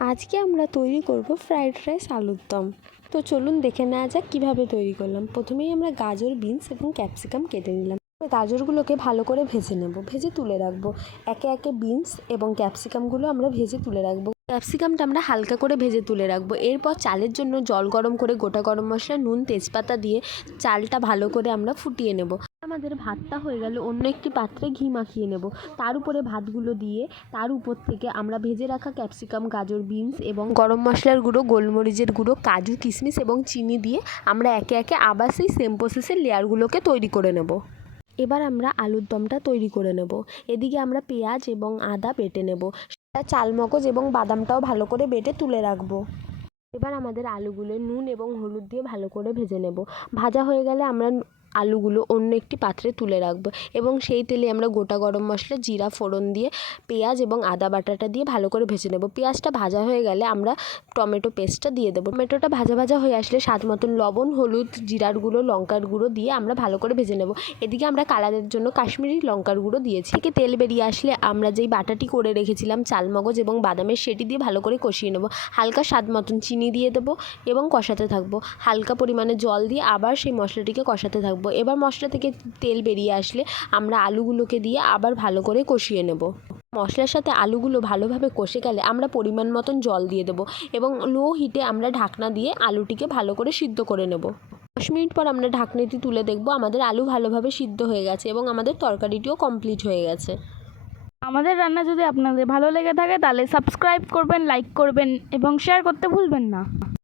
আজকে আমরা তৈরি করব ফ্রাইড রাইস আলুর দম। তো চলুন দেখে নেওয়া যাক কীভাবে তৈরি করলাম। প্রথমেই আমরা গাজর, বিনস এবং ক্যাপসিকাম কেটে নিলাম। গাজরগুলোকে ভালো করে ভেজে নেব, ভেজে তুলে রাখবো। একে একে বিনস এবং ক্যাপসিকামগুলো আমরা ভেজে তুলে রাখবো। ক্যাপসিকামটা আমরা হালকা করে ভেজে তুলে রাখবো। এরপর চালের জন্য জল গরম করে গোটা গরম মশলা, নুন, তেজপাতা দিয়ে চালটা ভালো করে আমরা ফুটিয়ে নেব। আমাদের ভাতটা হয়ে গেলে অন্য একটি পাত্রে ঘি মাখিয়ে নেব। তার উপরে ভাতগুলো দিয়ে তার উপর থেকে আমরা ভেজে রাখা ক্যাপসিকাম, গাজর, বিনস এবং গরম মশলার গুঁড়ো, গোলমরিচের গুঁড়ো, কাজু, কিশমিশ এবং চিনি দিয়ে আমরা একে একে আবার সেই সেম প্রসেসের লেয়ারগুলোকে তৈরি করে নেব। এবার আমরা আলুর দমটা তৈরি করে নেব। এদিকে আমরা পেঁয়াজ এবং আদা বেটে নেব। চালমগজ এবং বাদামটাও ভালো করে বেটে তুলে রাখবো। এবার আমাদের আলুগুলো নুন এবং হলুদ দিয়ে ভালো করে ভেজে নেব। ভাজা হয়ে গেলে আমরা আলুগুলো অন্য একটি পাত্রে তুলে রাখবো এবং সেই তেলে আমরা গোটা গরম মশলা, জিরা ফোড়ন দিয়ে পেঁয়াজ এবং আদা বাটাটা দিয়ে ভালো করে ভেজে নেব। পেঁয়াজটা ভাজা হয়ে গেলে আমরা টমেটো পেস্টটা দিয়ে দেবো। টমেটোটা ভাজা ভাজা হয়ে আসলে স্বাদ মতন লবণ, হলুদ, জিরার গুঁড়ো, লঙ্কার গুঁড়ো দিয়ে আমরা ভালো করে ভেজে নেব। এদিকে আমরা কালারের জন্য কাশ্মীরি লঙ্কার গুঁড়ো দিয়েছি। থেকে তেল বেরিয়ে আসলে আমরা যেই বাটাটি করে রেখেছিলাম চালমগজ এবং বাদামের, সেটি দিয়ে ভালো করে কষিয়ে নেব। হালকা স্বাদ মতন চিনি দিয়ে দেবো এবং কষাতে থাকবো। হালকা পরিমাণে জল দিয়ে আবার সেই মশলাটিকে কষাতে থাকবো। এবার মশলা থেকে তেল বেরিয়ে আসলে আমরা আলুগুলোকে দিয়ে আবার ভালো করে কষিয়ে নেব। মশলার সাথে আলুগুলো ভালোভাবে কষে গেলে আমরা পরিমাণ মতন জল দিয়ে দেবো এবং লো হিটে আমরা ঢাকনা দিয়ে আলুটিকে ভালো করে সিদ্ধ করে নেব। 10 মিনিট পর আমরা ঢাকনাটি তুলে দেখব আমাদের আলু ভালোভাবে সিদ্ধ হয়ে গেছে এবং আমাদের তরকারিটিও কমপ্লিট হয়ে গেছে। আমাদের রান্না যদি আপনাদের ভালো লেগে থাকে তাহলে সাবস্ক্রাইব করবেন, লাইক করবেন এবং শেয়ার করতে ভুলবেন না।